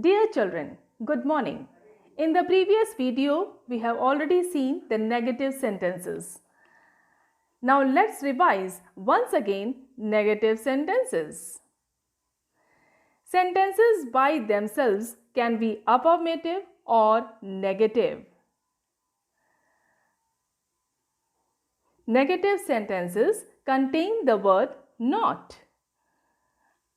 Dear children, good morning. In the previous video, we have already seen the negative sentences. Now let's revise once again negative sentences. Sentences by themselves can be affirmative or negative. Negative sentences contain the word not.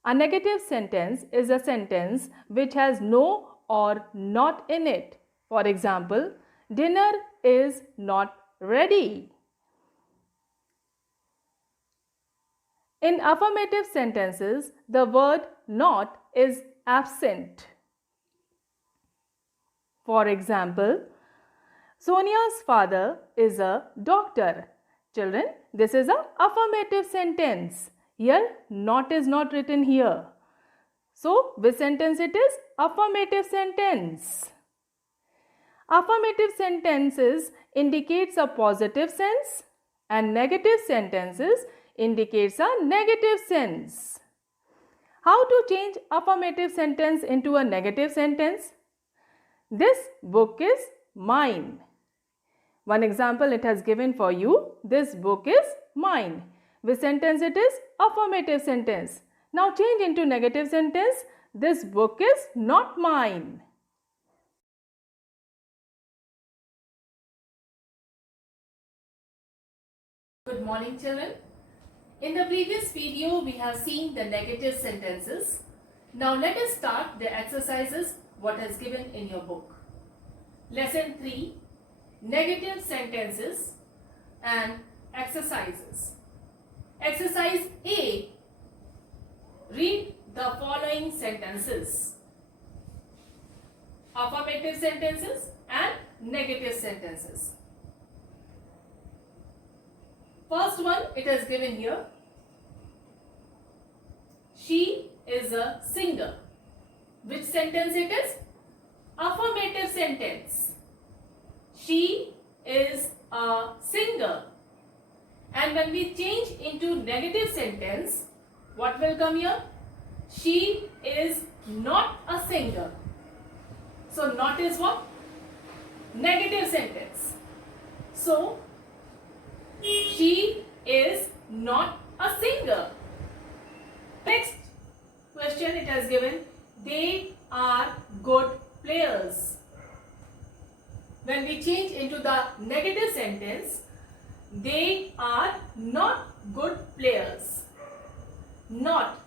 A negative sentence is a sentence which has no or not in it. For example, dinner is not ready. In affirmative sentences, the word not is absent. For example, Sonia's father is a doctor. Children, this is an affirmative sentence. Here, not is not written here. So, which sentence it is? Affirmative sentence. Affirmative sentences indicates a positive sense and negative sentences indicates a negative sense. How to change affirmative sentence into a negative sentence? This book is mine. One example it has given for you. This book is mine. Which sentence it is? Affirmative sentence. Now change into negative sentence. This book is not mine. Good morning children. In the previous video we have seen the negative sentences. Now let us start the exercises what is given in your book. Lesson 3, negative sentences and exercises. Exercise A, read the following sentences. Affirmative sentences and negative sentences. First one it is given here. She is a singer. Which sentence it is? Affirmative sentence. She is a singer. And when we change into negative sentence, what will come here? She is not a singer. So not is what? Negative sentence. So she is not a singer. Next question it has given, they are good players. When we change into the negative sentence, they are not good players. Not.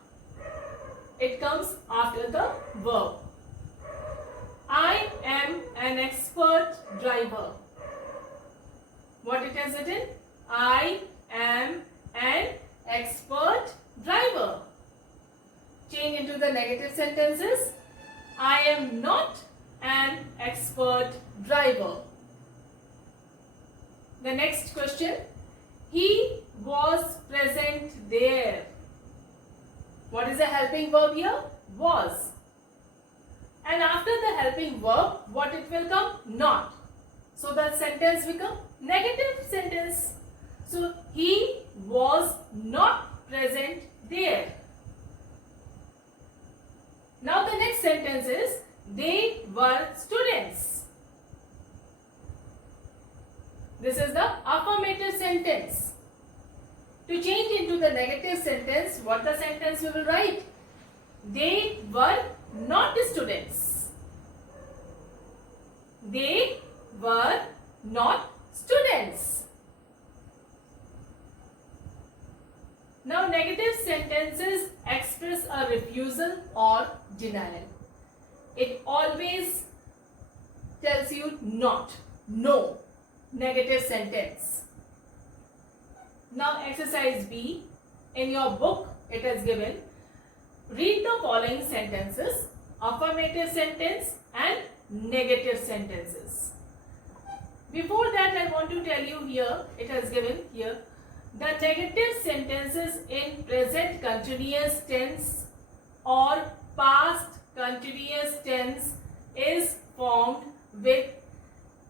It comes after the verb. I am an expert driver. What it has written? I am an expert driver. Change into the negative sentences. I am not an expert driver. The next question. He was present there. What is the helping verb here? Was. And after the helping verb, what it will come? Not. So the sentence become negative sentence. So he was not present there. Now the next sentence is they were students. This is the affirmative sentence. To change into the negative sentence, what the sentence we will write? They were not students. They were not students. Now negative sentences express a refusal or denial. It always tells you not, no, negative sentence. Now exercise B, in your book it is given, read the following sentences, affirmative sentence and negative sentences. Before that I want to tell you here, it has given here, the negative sentences in present continuous tense or past continuous tense is formed with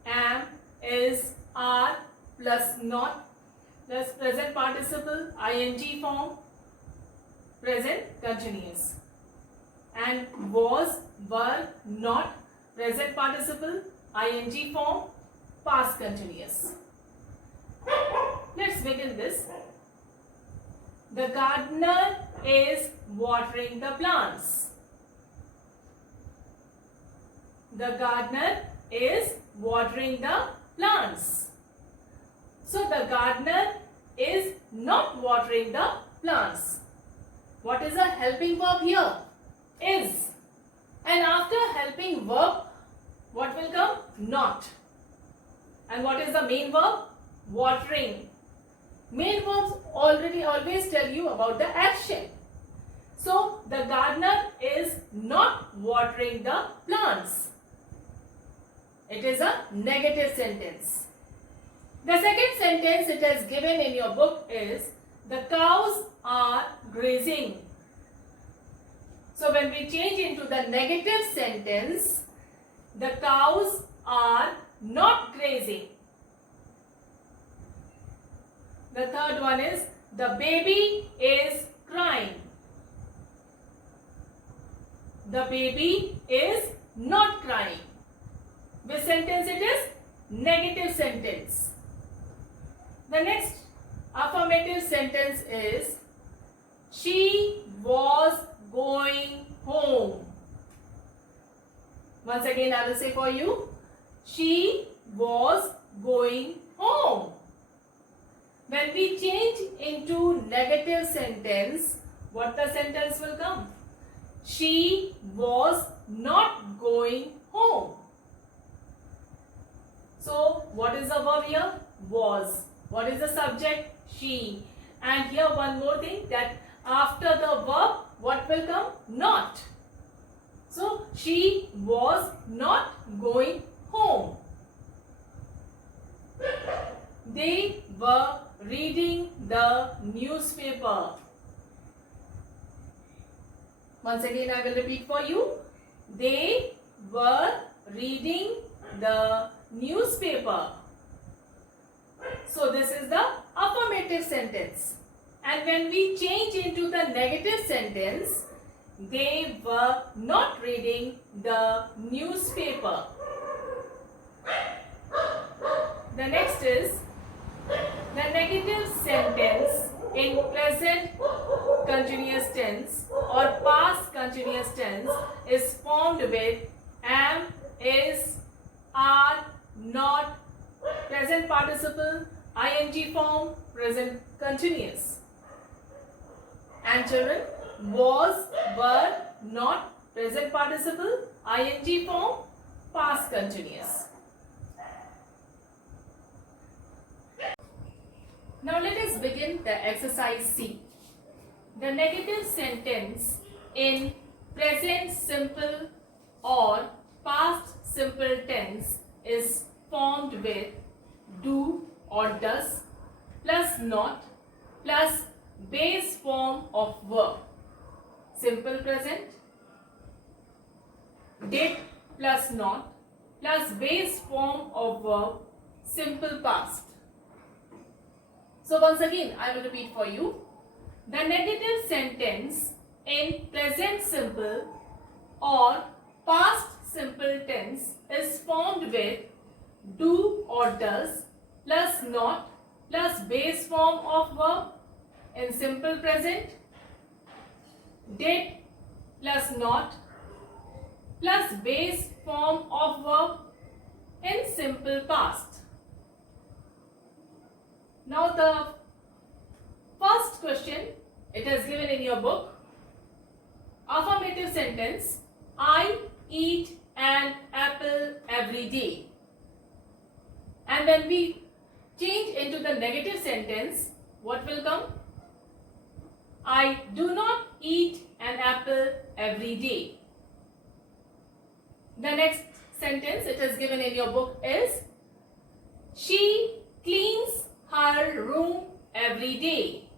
am, is, are plus not plus present participle ing form present continuous. and was, were, not, present participle, ing form, past continuous. Let's begin this. The gardener is watering the plants. The gardener is watering the plants. So the gardener is not watering the plants. What is the helping verb here? Is. And after helping verb, what will come? Not. And what is the main verb? Watering. Main verbs always tell you about the action. So the gardener is not watering the plants. It is a negative sentence. The second sentence it is given in your book is the cows are grazing. So when we change into the negative sentence, the cows are not grazing. The third one is the baby is crying. The baby is not crying. Which sentence it is? Negative sentence. The next affirmative sentence is she was going home. Once again I will say for you, she was going home. When we change into negative sentence, what the sentence will come? She was not going home. So what is the verb here? Was. What is the subject? She. And here one more thing, that after the verb, what will come? Not. So she was not going home. They were reading the newspaper. Once again I will repeat for you. They were reading the newspaper. So this is the affirmative sentence. And when we change into the negative sentence, they were not reading the newspaper. The next is the negative sentence in present continuous tense or past continuous tense is formed with am, is, are, not, present participle, ing form, present continuous. And children, was, were, not, present participle, ing form, past continuous. Now let us begin the exercise C. The negative sentence in present simple or past simple tense is formed with do or does plus not plus base form of verb. Simple present, did plus not plus base form of verb, simple past. So once again I will repeat for you. The negative sentence in present simple or past simple tense is formed with do or does plus not plus base form of verb. In simple present, did plus not plus base form of verb. In simple past. Now the first question, it is given in your book. Affirmative sentence, I eat an apple every day. And when we change into the negative sentence, what will come? I do not eat an apple every day. The next sentence it is given in your book is, she cleans her room every day.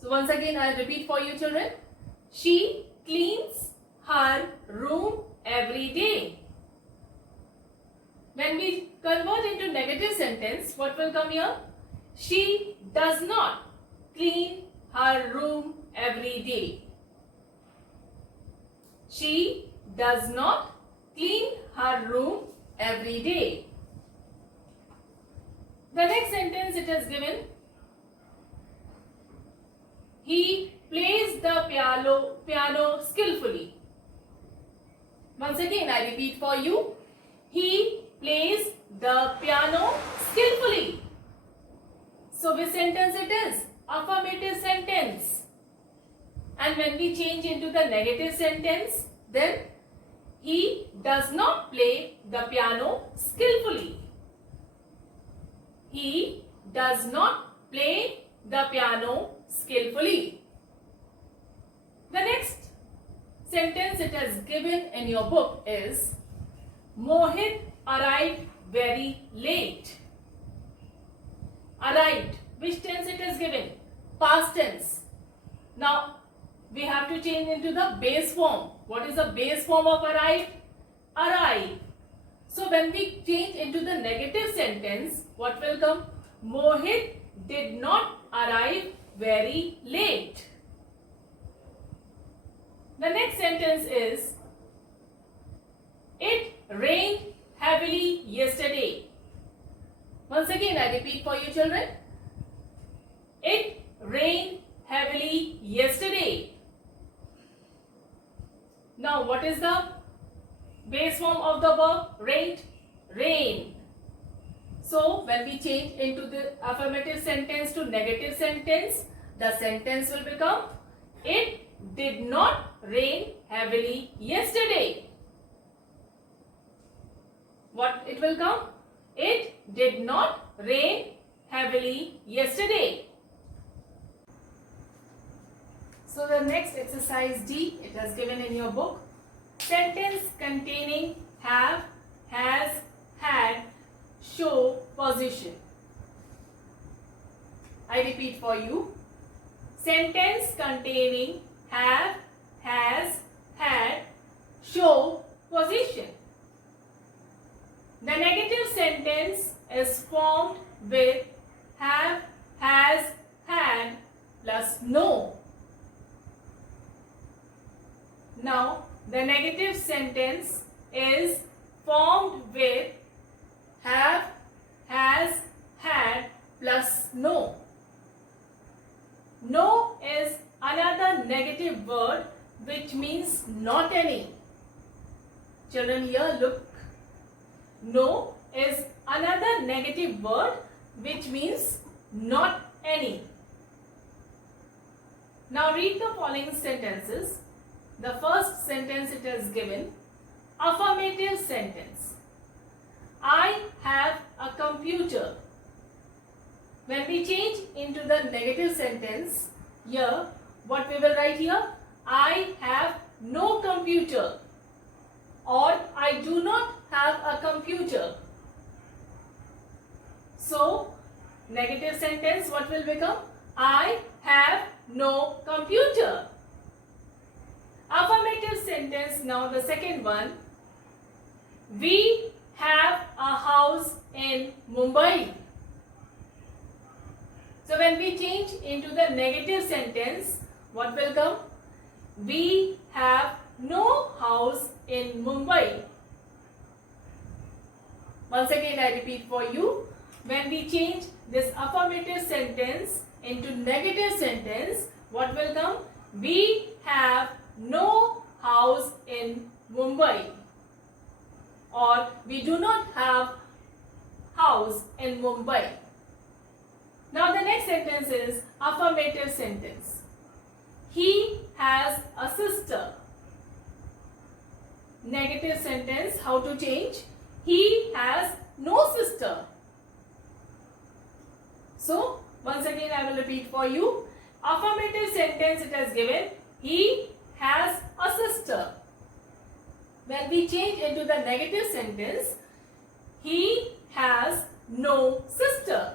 So once again I will repeat for you children. She cleans her room every day. When we convert into negative sentence, what will come here? She does not clean her room every day. She does not clean her room every day. The next sentence it is given. He plays the piano skillfully. Once again I repeat for you. He plays the piano skillfully. So which sentence it is? Affirmative sentence. And when we change into the negative sentence, then he does not play the piano skillfully. He does not play the piano skillfully. The next sentence it is given in your book is Mohit arrived very late. Arrived. Which tense it is given? Past tense. Now we have to change into the base form. What is the base form of arrived? Arrive. So when we change into the negative sentence, what will come? Mohit did not arrive very late. The next sentence is it rained heavily yesterday. Once again I repeat for you children. It rained heavily yesterday. Now what is the base form of the verb? Rained. Rain. So when we change into the affirmative sentence to negative sentence, the sentence will become it did not rain heavily yesterday. What it will come? It did not rain heavily yesterday. So the next exercise D, it is given in your book. Sentence containing have, has, had, show position. I repeat for you. Sentence containing have, has, had, show position. The negative sentence is formed with have, has, had plus no. Now, the negative sentence is formed with have, has, had plus no. No is another negative word which means not any. Children, here look. No is another negative word which means not any. Now read the following sentences. The first sentence it is given, affirmative sentence. I have a computer. When we change into the negative sentence, here what we will write here? I have no computer, or I do not have a computer. So negative sentence what will become? I have no computer. Affirmative sentence, now the second one. We have a house in Mumbai. So when we change into the negative sentence, what will come? We have no house in Mumbai. Once again I repeat for you. When we change this affirmative sentence into negative sentence, what will come? We have no house in Mumbai, or we do not have house in Mumbai. Now the next sentence is affirmative sentence. He has a sister. Negative sentence, how to change? He has no sister. So once again I will repeat for you. Affirmative sentence it has given. He has a sister. When we change into the negative sentence, he has no sister.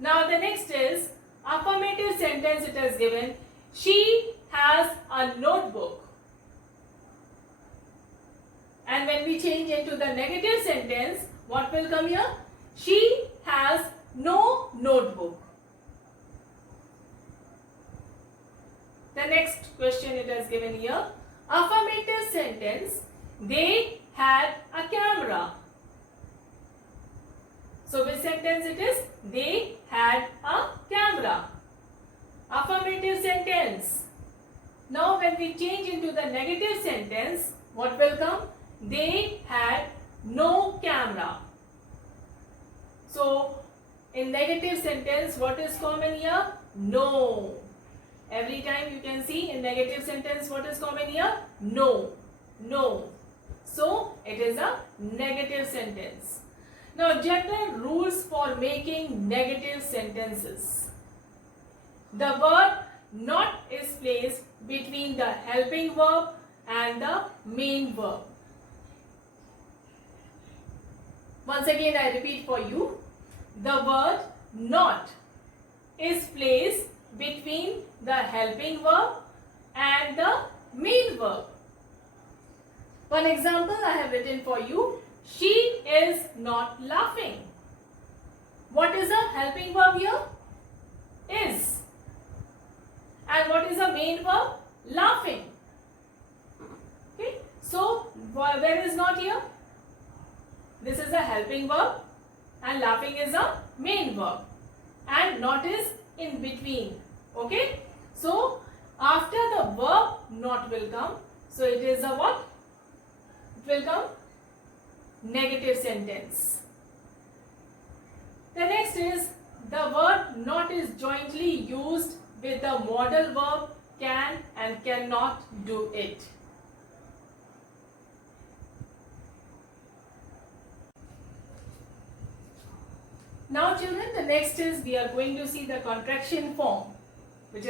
Now the next is affirmative sentence it has given. She has a notebook. And when we change into the negative sentence, what will come here? She has no notebook. The next question it has given here. Affirmative sentence. They had a camera. So which sentence it is? They had a camera. Affirmative sentence. Now when we change into the negative sentence, what will come? They had no camera. So in negative sentence, what is common here? No. Every time you can see in negative sentence, what is common here? No. No. So it is a negative sentence. Now general rules for making negative sentences. The word not is placed between the helping verb and the main verb. Once again I repeat for you. The word not is placed between the helping verb and the main verb. One example I have written for you. She is not laughing. What is the helping verb here? Is. And what is the main verb? Laughing. Okay. So, where is not here? This is a helping verb and laughing is a main verb. And not is in between. Okay. So, after the verb not will come. So, it is a what? It will come negative sentence. The next is the word not is jointly used with the modal verb can and cannot do it. Now children, the next is we are going to see the contraction form, which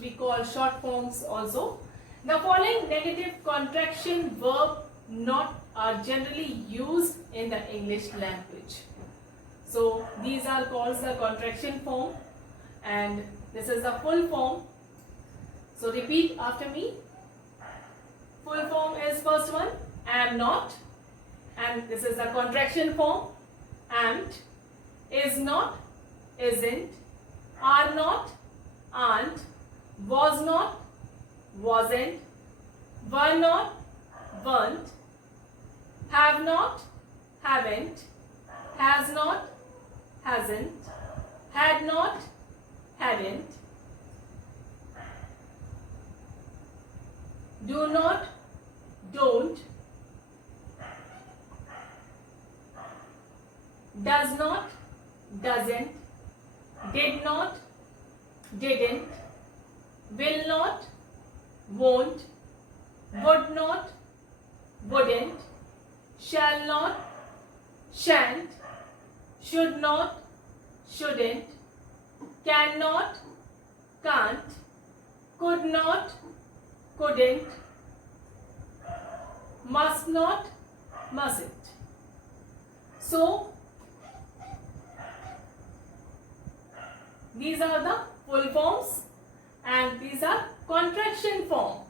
we call short forms also. The following negative contraction verb not are generally used in the English language. So these are called the contraction form and this is the full form. So repeat after me. Full form is first one, am not, and this is the contraction form, amt, is not, isn't, are not, aren't, was not, wasn't, were not, weren't, have not, haven't, has not, hasn't, had not, hadn't, do not, don't, does not, doesn't, did not, didn't, will not, won't, would not, wouldn't, shall not, shan't, should not, shouldn't, cannot, can't, could not, couldn't, must not, mustn't. So, these are the full forms and these are contraction form.